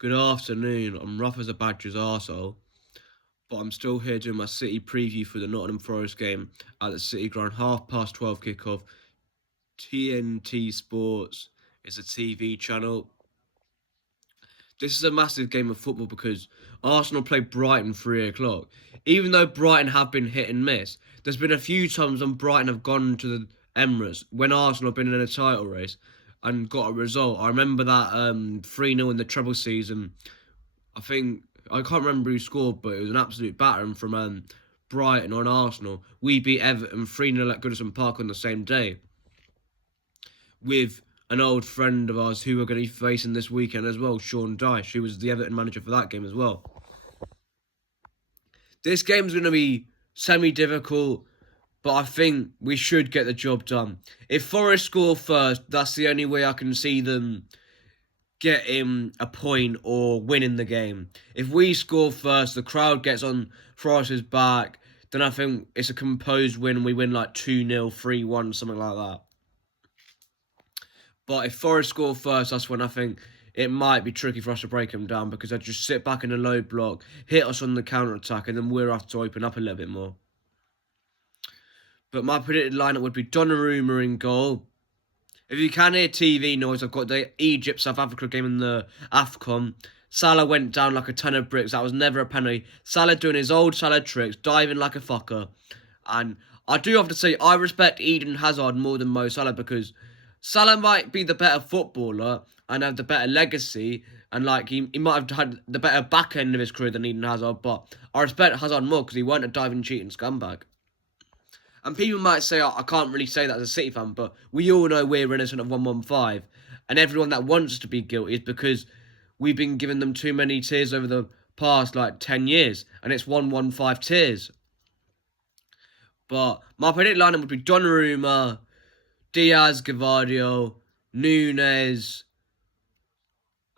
Good afternoon. I'm rough as a badger's arsehole, but I'm still here doing my City preview for the Nottingham Forest game at the City Ground, 12:30 kickoff. TNT Sports is a TV channel. This is a massive game of football because Arsenal play Brighton 3 o'clock. Even though Brighton have been hit and miss, there's been a few times when Brighton have gone to the Emirates when Arsenal have been in a title race and got a result. I remember that 3-0 in the treble season. I can't remember who scored, but it was an absolute battering from Brighton on Arsenal. We beat Everton 3-0 at Goodison Park on the same day, with an old friend of ours who we're going to be facing this weekend as well, Sean Dyche, who was the Everton manager for that game as well. This game's going to be semi-difficult, but I think we should get the job done. If Forest score first, that's the only way I can see them getting a point or winning the game. If we score first, the crowd gets on Forest's back, then I think it's a composed win. We win like 2-0, 3-1, something like that. But if Forest score first, that's when I think it might be tricky for us to break them down, because they'll just sit back in a low block, hit us on the counter-attack, and then we'll have to open up a little bit more. But my predicted lineup would be Donnarumma in goal. If you can hear TV noise, I've got the Egypt-South Africa game in the AFCON. Salah went down like a ton of bricks. That was never a penalty. Salah doing his old Salah tricks, diving like a fucker. And I do have to say, I respect Eden Hazard more than Mo Salah, because Salah might be the better footballer and have the better legacy, and like he might have had the better back end of his career than Eden Hazard, but I respect Hazard more because he weren't a diving, cheating scumbag. And people might say, I can't really say that as a City fan, but we all know we're innocent of 115, and everyone that wants us to be guilty is because we've been giving them too many tears over the past 10 years, and it's 115 tears. But my predicted lineup would be Donnarumma, Diaz, Gavardio, Nunes,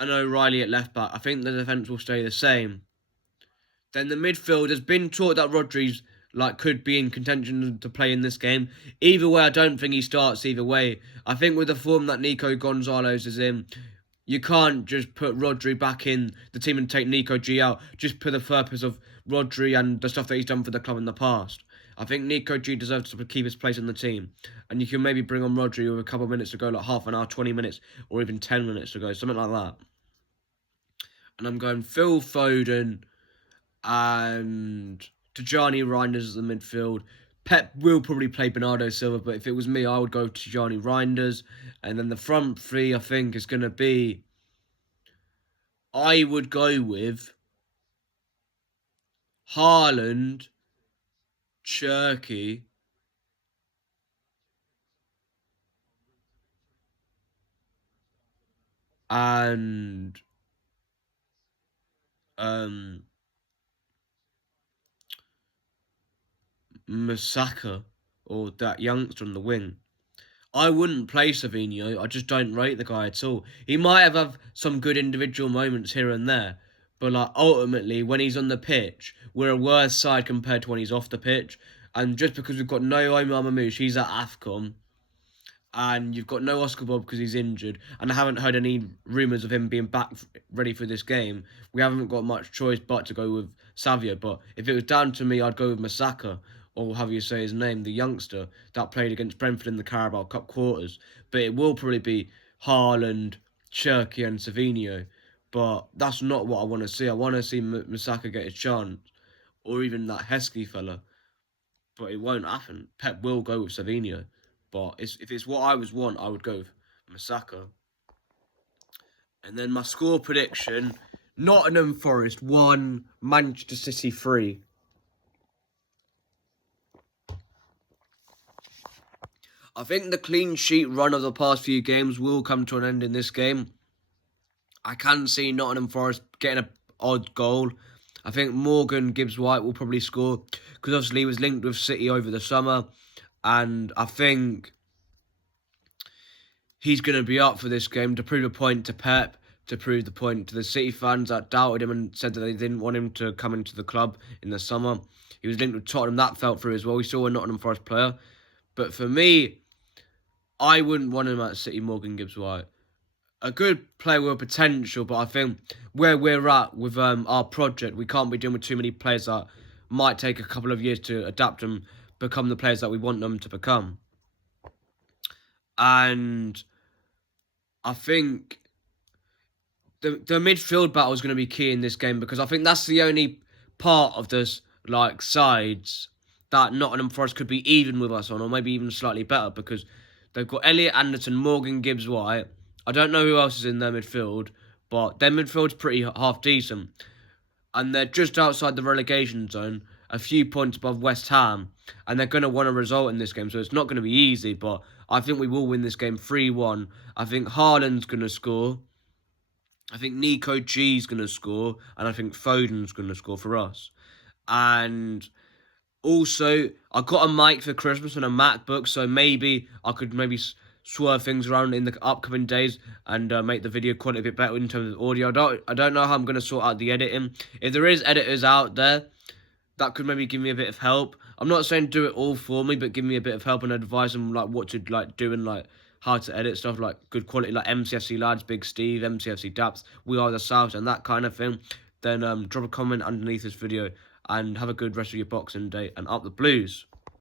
and O'Reilly at left back. I think the defence will stay the same. Then the midfield has been taught that Rodri's could be in contention to play in this game. Either way, I don't think he starts either way. I think with the form that Nico Gonzalez is in, you can't just put Rodri back in the team and take Nico G out just for the purpose of Rodri and the stuff that he's done for the club in the past. I think Nico G deserves to keep his place in the team. And you can maybe bring on Rodri with a couple of minutes to go, like half an hour, 20 minutes, or even 10 minutes to go, something like that. And I'm going Phil Foden and Tijani Reinders as the midfield. Pep will probably play Bernardo Silva, but if it was me, I would go Tijani Reinders. And then the front three, I think, is going to be... I would go with Haaland, Cherky, and Masaka, or that youngster on the wing. I wouldn't play Savinho. I just don't rate the guy at all. He might have some good individual moments here and there, but ultimately, when he's on the pitch, we're a worse side compared to when he's off the pitch. And just because we've got no Omar Mamouche, he's at AFCON, and you've got no Oscar Bob because he's injured, and I haven't heard any rumours of him being back ready for this game, we haven't got much choice but to go with Savio. But if it was down to me, I'd go with Masaka, or however you say his name, the youngster that played against Brentford in the Carabao Cup quarters. But it will probably be Haaland, Cherky and Savinho. But that's not what I want to see. I want to see Masaka get his chance, or even that Heskey fella. But it won't happen. Pep will go with Savinho. But if it's what I want, I would go with Masaka. And then my score prediction, Nottingham Forest 1, Manchester City 3. I think the clean sheet run of the past few games will come to an end in this game. I can see Nottingham Forest getting an odd goal. I think Morgan Gibbs-White will probably score, because obviously he was linked with City over the summer. And I think he's going to be up for this game to prove a point to Pep, to prove the point to the City fans that doubted him and said that they didn't want him to come into the club in the summer. He was linked with Tottenham. That fell through as well. He's still a Nottingham Forest player. But for me, I wouldn't want him at City, Morgan Gibbs-White. a good player with potential, but I think where we're at with our project, we can't be dealing with too many players that might take a couple of years to adapt and become the players that we want them to become. And I think the midfield battle is going to be key in this game, because I think that's the only part of this like sides that Nottingham Forest could be even with us on, or maybe even slightly better, because they've got Elliot Anderson, Morgan Gibbs White. I don't know who else is in their midfield, but their midfield's pretty half decent, and they're just outside the relegation zone, a few points above West Ham, and they're going to want a result in this game, so it's not going to be easy, but I think we will win this game 3-1. I think Haaland's going to score. I think Nico G's going to score, and I think Foden's going to score for us. And also, I got a mic for Christmas and a MacBook, so maybe I could swerve things around in the upcoming days and make the video quality a bit better in terms of audio. I don't know how I'm going to sort out the editing. If there is editors out there that could maybe give me a bit of help. I'm not saying do it all for me, but give me a bit of help and advice on like what to like do and like how to edit stuff, like good quality, like MCFC Lads, Big Steve, MCFC Daps, We Are the South, and that kind of thing. Then drop a comment underneath this video and have a good rest of your Boxing Day and up the Blues.